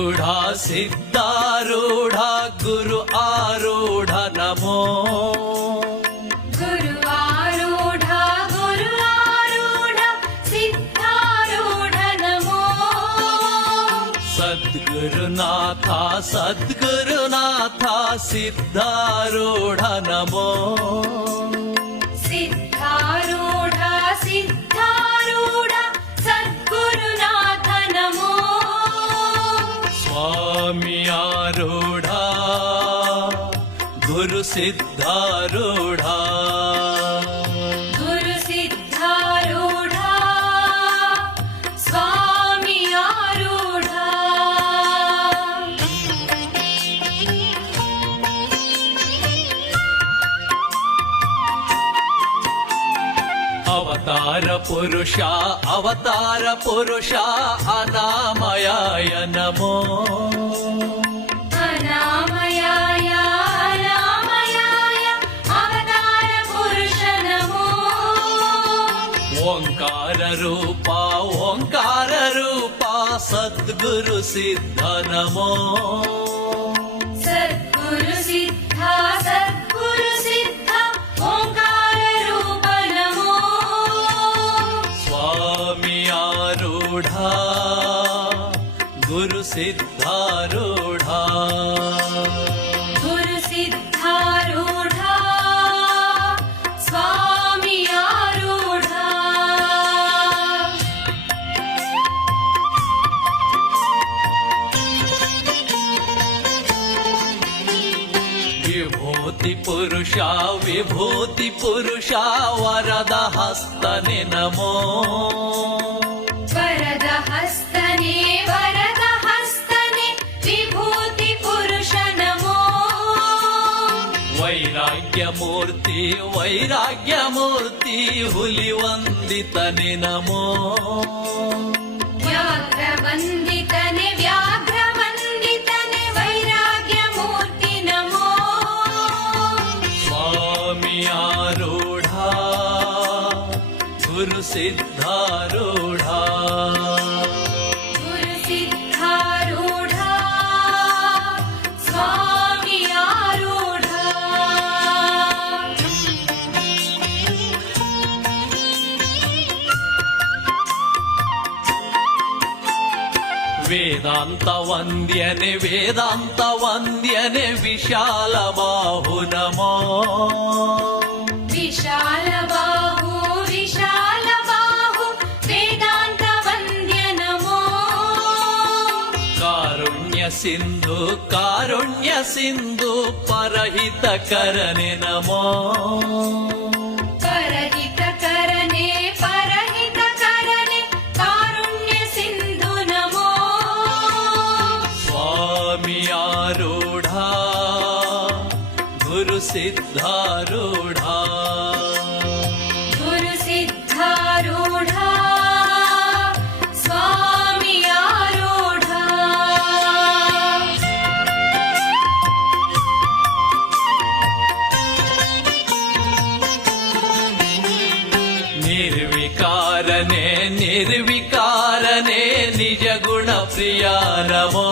रूढ सिद्धारूढ गुरु आरूढ नमो गुरु आरूढ सिद्धारूढ नमो सद्गुरुनाथ सद्गुरुनाथ सिद्धारूढ नमो सिद्धारूढ सद्गुरुनाथ नमो स्वामी आरूढ गुरु सिद्धारूढ गुरु सिद्धारूढ स्वामी आरूढ अवतार पुरुष अनामयाय नमो अनामयाय अवतार पुरुष नमो ओंकार रूपा सद्गुरु सिद्ध नमो सद्गुरु सिद्ध ओंकार रूप नमो स्वामी आरूढ गुरु सिद्धारूढ गुरु सिद्धारूढ स्वामी आरूढ विभूति पुरुष वरद हस्तने नमो वरद हस्तने विभूति पुरुष नमो वैराग्यमूर्ति हुलिवंदितने नमो व्याघ्रवन्दितने वैराग्यमूर्ति नमो स्वामी आरूढ गुरु सिद्धारूढ गुरु सिद्धारूढ स्वामी आरूढ वेदांत वंद्यने विशाल बाहु नमो विशाल बाहु वेदांत वंद्य नमो कारुण्य सिंधु परहित करने नमो परहित करने कारुण्य सिंधु नमो स्वामी आरूढ गुरु सिद्धारूढ गुरु सिद्धारूढ स्वामी आरूढ निर्विकारने निज गुण प्रिया नमो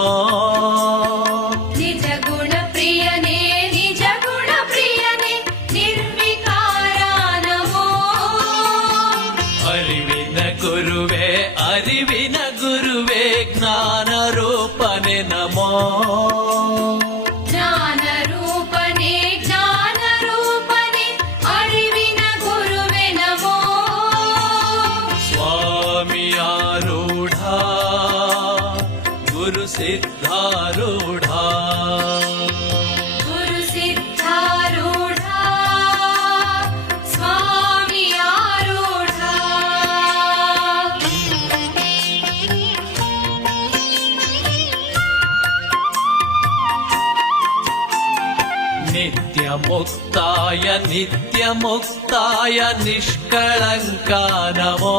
निज गुण प्रियने निर्विकारा नमो अरिविन गुरुवे ज्ञान रूपने नमो ज्ञान रूपने अरिविन गुरुवे नमो स्वामी आरूढ गुरु सिद्धारूढ गुरु सिद्धारूढ स्वामी आरूढ नित्यमुक्ताय निष्कळङ्का नमो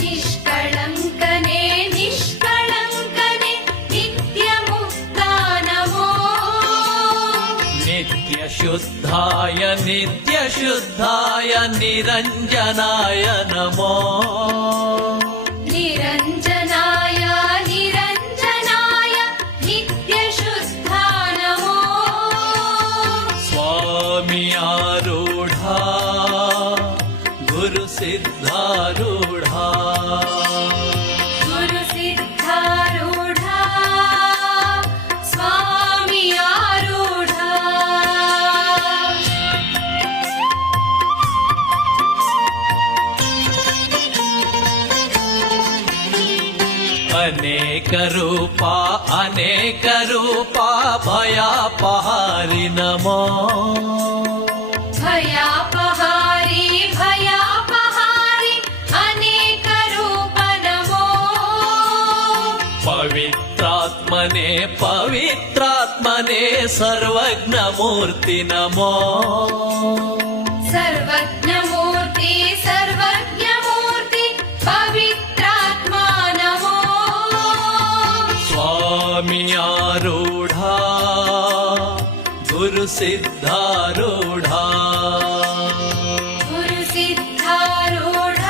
निष्कळङ्कने नित्यमुक्ता नमो नित्यशुद्धाय निरञ्जनाय नमो निरञ्जनाय ಅನೇಕ ರೂಪ ಭಯಾಪಹಾರಿ ನಮೋ ಭಯಾಪಹಾರಿ ಭಯಾಪಹಾರಿ ಅನೇಕ ರೂಪ ನಮೋ ಪವಿತ್ರಾತ್ಮನೇ ಸರ್ವಜ್ಞ ಮೂರ್ತಿ ನಮೋ ಸರ್ವಜ್ಞ ಮೂರ್ತಿ ಪವಿತ್ರಾತ್ಮ ನಮೋ ಸ್ವಾಮಿ ಆರೂಢ ಗುರು ಸಿದ್ಧಾರೂಢ ಗುರು ಸಿದ್ಧಾರೂಢ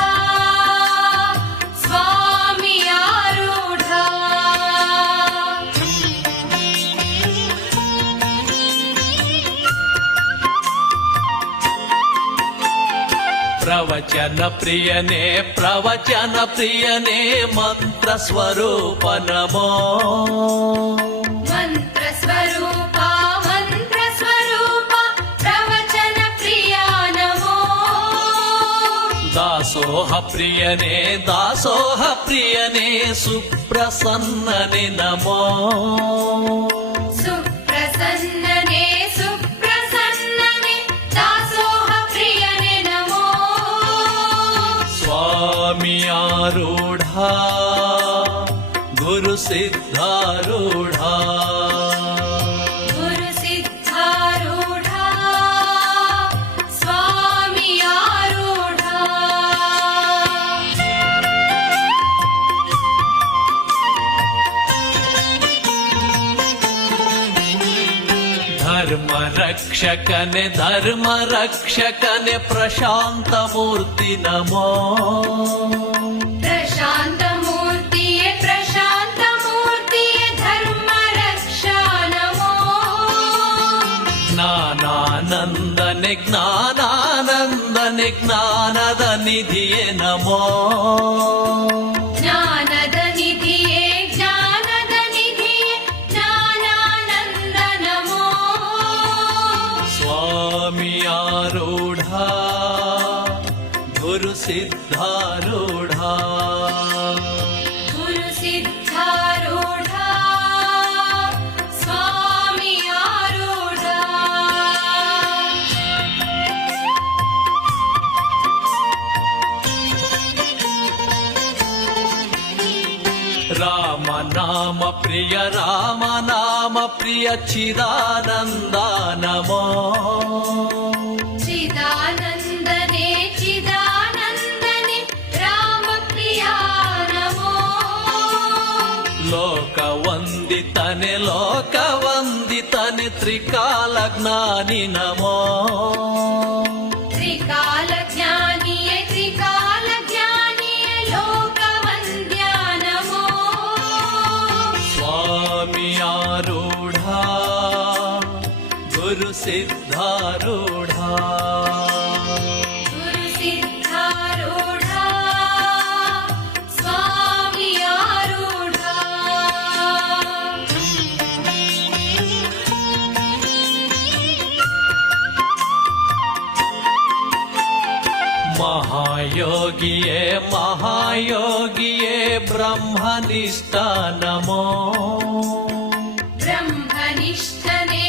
ಸ್ವಾಮಿ ಆರೂಢ ಪ್ರವಚನ ಪ್ರಿಯನೇ ಮಂತ್ರ ಸ್ವರೂಪ ನಮೋ ಮಂತ್ರ ಸ್ವರೂಪ ಪ್ರವಚನ ಪ್ರಿಯ ನಮೋ ದಾಸೋಹ ಪ್ರಿಯನೇ ಸುಪ್ರಸನ್ನನೆ ನಮೋ ಸುಪ್ರಸನ್ನನೆ ದಾಸೋಹ ಪ್ರಿಯನೆ ನಮೋ ಸ್ವಾಮಿ ಆರೂಢ ಗುರು ಸಿದ್ಧಾರೂಢ ಗುರು ಸಿದ್ಧಾರೂಢ ಸ್ವಾಮಿ ಆರೂಢ ಧರ್ಮ ರಕ್ಷಕನೆ ಪ್ರಶಾಂತ ಮೂರ್ತಿ ನಮೋ ಪ್ರಶಾಂತ ಮೂರ್ತಿಯೇ ಧರ್ಮ ರಕ್ಷಾ ನಮೋ ಜ್ಞಾನಾನಂದನೆ ಜ್ಞಾನದ ನಿಧಿಯೇ ನಮೋ ಜ್ಞಾನದ ನಿಧಿಯೇ ಜ್ಞಾನಾನಂದ ನಮೋ ಸ್ವಾಮಿ ಆರೂಢ ಗುರು ಸಿದ್ಧಾರೂಢ ಗುರು ಸಿದ್ಧಾರೂಢ ಸ್ವಾಮಿ ಆರೂಢ ರಾಮ ನಾಮ ಪ್ರಿಯ ಚಿದಾನಂದ ನಮೋ ಚಿದಾನಂದನೆ ರಾಮ ಪ್ರಿಯ ನಮೋ ಲೋಕವಂದಿತನೆ ತ್ರಿಕಾಲ ಜ್ಞಾನಿ ನಮೋ ತ್ರಿಕಾಲ ಜ್ಞಾನಿಯೇ ಲೋಕವಂದ್ಯ ನಮೋ ಸ್ವಾಮಿ ಆರೂಢ ಗುರು ಸಿದ್ಧಾರೂಢ ಗುರು ಸಿದ್ಧಾರೂಢ ಸ್ವಾಮಿ ಆರೂಢ ಮಹಾಯೋಗಿಯೇ ಬ್ರಹ್ಮನಿಷ್ಠ ನಮೋ ಬ್ರಹ್ಮನಿಷ್ಠನೆ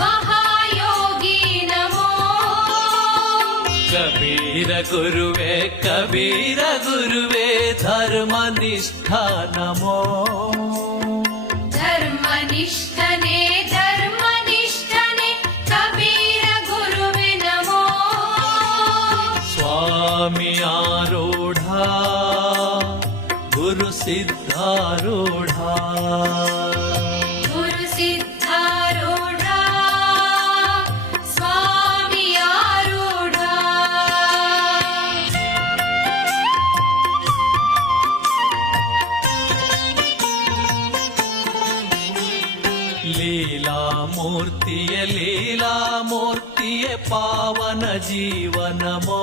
ಮಹಾಯೋಗಿ ನಮೋ ಕಬೀರ ಗುರುವೇ ಧರ್ಮನಿಷ್ಠ ನಮೋ ಧರ್ಮನಿಷ್ಠನೆ ಕಬೀರ ಗುರುವೆ ನಮೋ ಸ್ವಾಮಿ ಆರೂಢ ಗುರು ಸಿದ್ಧಾರೂಢ ಗುರು ಸಿದ್ಧಾರೂಢ ಸ್ವಾಮಿ ಆರೂಢ ಲೀಲಾಮೂರ್ತಿಯ ಪಾವನ ಜೀವನಮೋ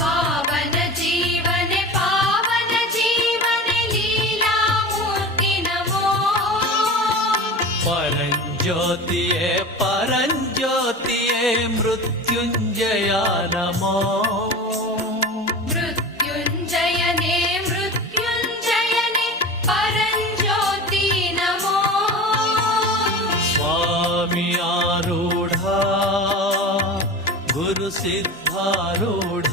ಪಾವನ ಜೀವನೆ ಲೀಲಾಮೂರ್ತಿ ನಮೋ ಪರಂಜ್ಯೋತಿಯೇ ಮೃತ್ಯುಂಜಯ ನಮೋ ಮೃತ್ಯುಂಜಯನೇ ಸಿದ್ಧಾರೂಢ